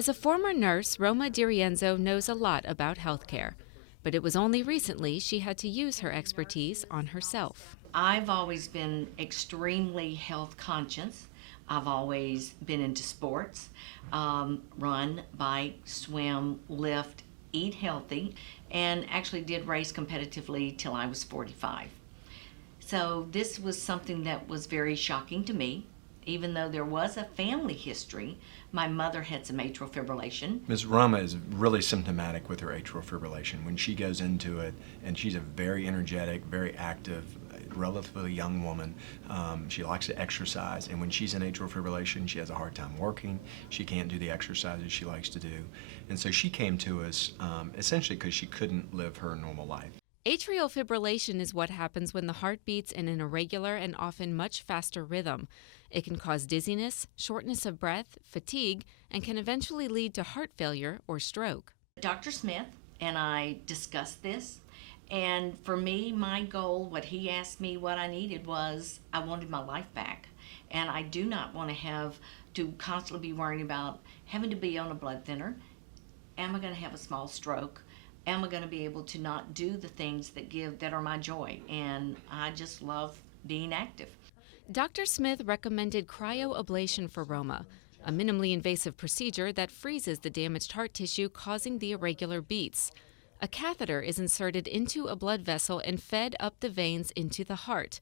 As a former nurse, Roma D'Arienzo knows a lot about healthcare, but it was only recently she had to use her expertise on herself. I've always been extremely health conscious. I've always been into sports, run, bike, swim, lift, eat healthy, and actually did race competitively till I was 45. So this was something that was very shocking to me. Even though there was a family history, my mother had some atrial fibrillation. Ms. Roma is really symptomatic with her atrial fibrillation. When she goes into it, and she's a very energetic, very active, relatively young woman. She likes to exercise, and when she's in atrial fibrillation, she has a hard time working. She can't do the exercises she likes to do. And so she came to us essentially because she couldn't live her normal life. Atrial fibrillation is what happens when the heart beats in an irregular and often much faster rhythm. It can cause dizziness, shortness of breath, fatigue, and can eventually lead to heart failure or stroke. Dr. Smith and I discussed this, and for me, my goal, what he asked me what I needed was I wanted my life back. And I do not want to have to constantly be worrying about having to be on a blood thinner. Am I going to have a small stroke? Am I going to be able to not do the things that are my joy? And I just love being active. Dr. Smith recommended cryoablation for Roma, a minimally invasive procedure that freezes the damaged heart tissue causing the irregular beats. A catheter is inserted into a blood vessel and fed up the veins into the heart.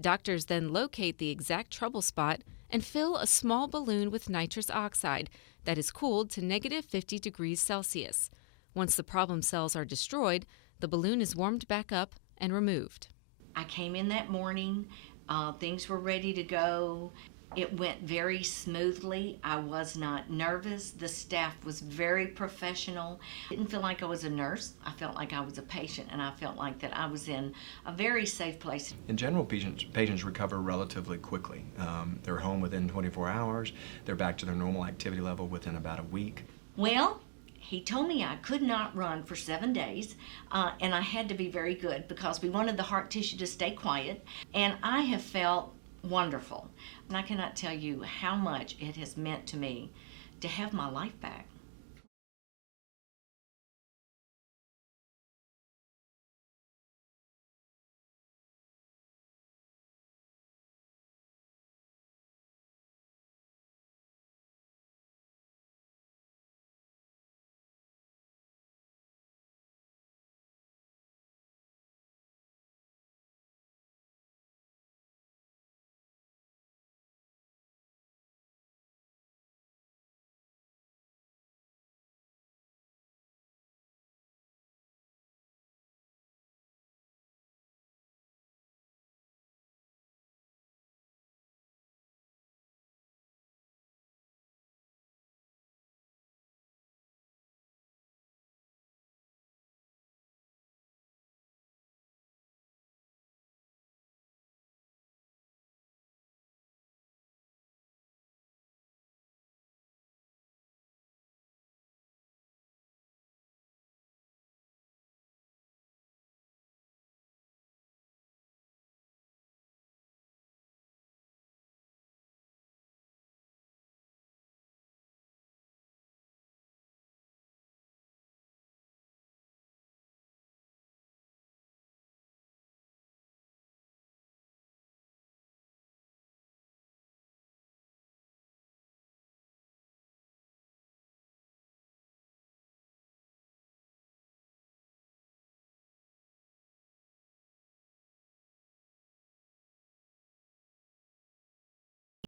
Doctors then locate the exact trouble spot and fill a small balloon with nitrous oxide that is cooled to negative 50 degrees Celsius. Once the problem cells are destroyed, the balloon is warmed back up and removed. I came in that morning. Things were ready to go. It went very smoothly. I was not nervous. The staff was very professional. I didn't feel like I was a nurse. I felt like I was a patient, and I felt like that I was in a very safe place. In general, patients recover relatively quickly. They're home within 24 hours. They're back to their normal activity level within about a week. Well, he told me I could not run for 7 days, and I had to be very good because we wanted the heart tissue to stay quiet, and I have felt wonderful. And I cannot tell you how much it has meant to me to have my life back.